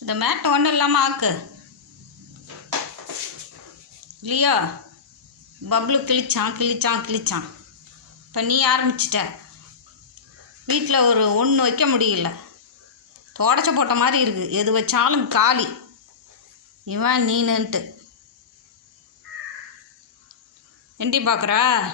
இந்த மேட்டை ஒன்றும் இல்லாமல் ஆக்கு. இல்லையா? பப்ளு கிழிச்சான் கிழிச்சான் கிழிச்சான். இப்போ நீ ஆரம்பிச்சிட்ட. வீட்டில் ஒரு ஒன்று வைக்க முடியல. தொடச்ச போட்ட மாதிரி இருக்குது எது வச்சாலும் காலி. இவன் நீனுன்ட்டு. எண்டி பார்க்குறா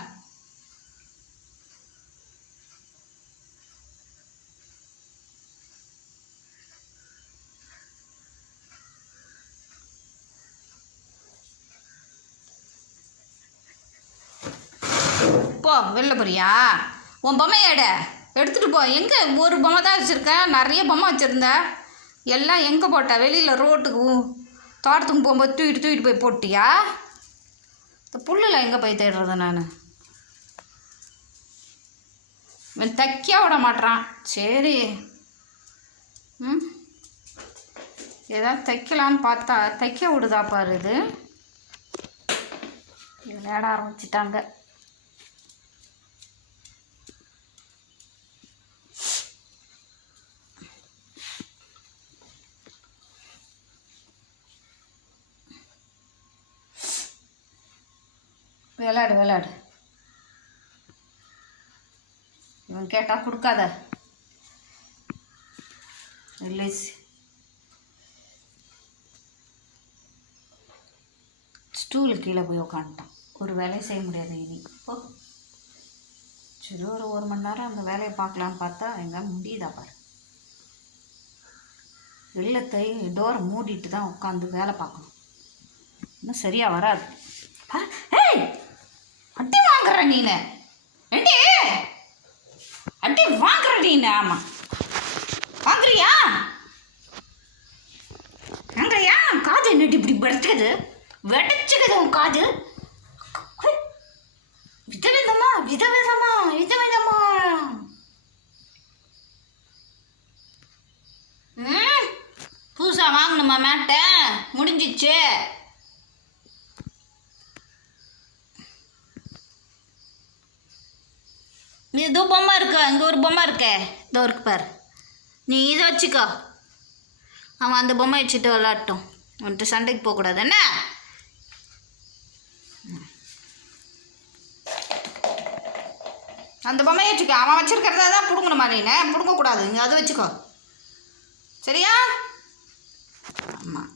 போ வெளில போறியா? உன் பொம்மை எடு. எடுத்துகிட்டு போ. எங்கே ஒரு பொம்மை தான் வச்சுருக்கேன் நிறைய பொம்மை வச்சுருந்த. எல்லாம் எங்கே போட்ட? வெளியில் ரோட்டுக்கு தோட்டத்துக்கு போகும்போது தூக்கிட்டு தூக்கிட்டு போய் போட்டியா? இந்த புல்லில் எங்கே போய் தேடுறது நான்? இவன் தைக்க விட மாட்றான். சரி. ம்? ஏதாவது தைக்கலான்னு பார்த்தா தைக்க விடுதா பாரு இது? விளையாட ஆரம்பிச்சிட்டாங்க. விளையாடு விளையாடு. இவன் கேட்டால் கொடுக்காத. ரிலீஸ். ஸ்டூலு கீழே போய் உக்காந்துட்டான். ஒரு வேலையை செய்ய முடியாது இனி. ஓ சரி ஒரு ஒரு மணி நேரம் அந்த வேலையை பார்க்கலான்னு பார்த்தா எங்கே முடியுதா பாரு. வெள்ளத்தை டோரை மூடிட்டு தான் உட்காந்து வேலை பார்க்கணும். இன்னும் சரியாக வராது. ஏய்! நீனு? ஏண்டி? அட்டி வாங்குற நீனு ஆமாம் வாங்குறியா? வாங்குறியா? காது என்னட்டு இப்படி வெடிச்சுக்குது? வெடிச்சுக்குது உன் காது. விதவிதமா விதவிதமா விதவிதமா. ம்? புதுசாக வாங்கணுமா மேட்டை? முடிஞ்சிச்சு. நீ இதோ பொம்மை இருக்கா? இங்கே ஒரு பொம்மை இருக்கே. இதோ இருக்கு பாரு. நீ இதை வச்சுக்கோ. அவன் அந்த பொம்மை வச்சுட்டு விளாட்டும். வந்துட்டு சண்டைக்கு போகக்கூடாது. என்ன? அந்த பொம்மையை வச்சுக்கோ. அவன் வச்சுருக்கிறதா தான் பிடுங்கணுமா நீனு பிடுங்கக்கூடாது. நீ அதை வச்சுக்கோ. சரியா? ஆமாம்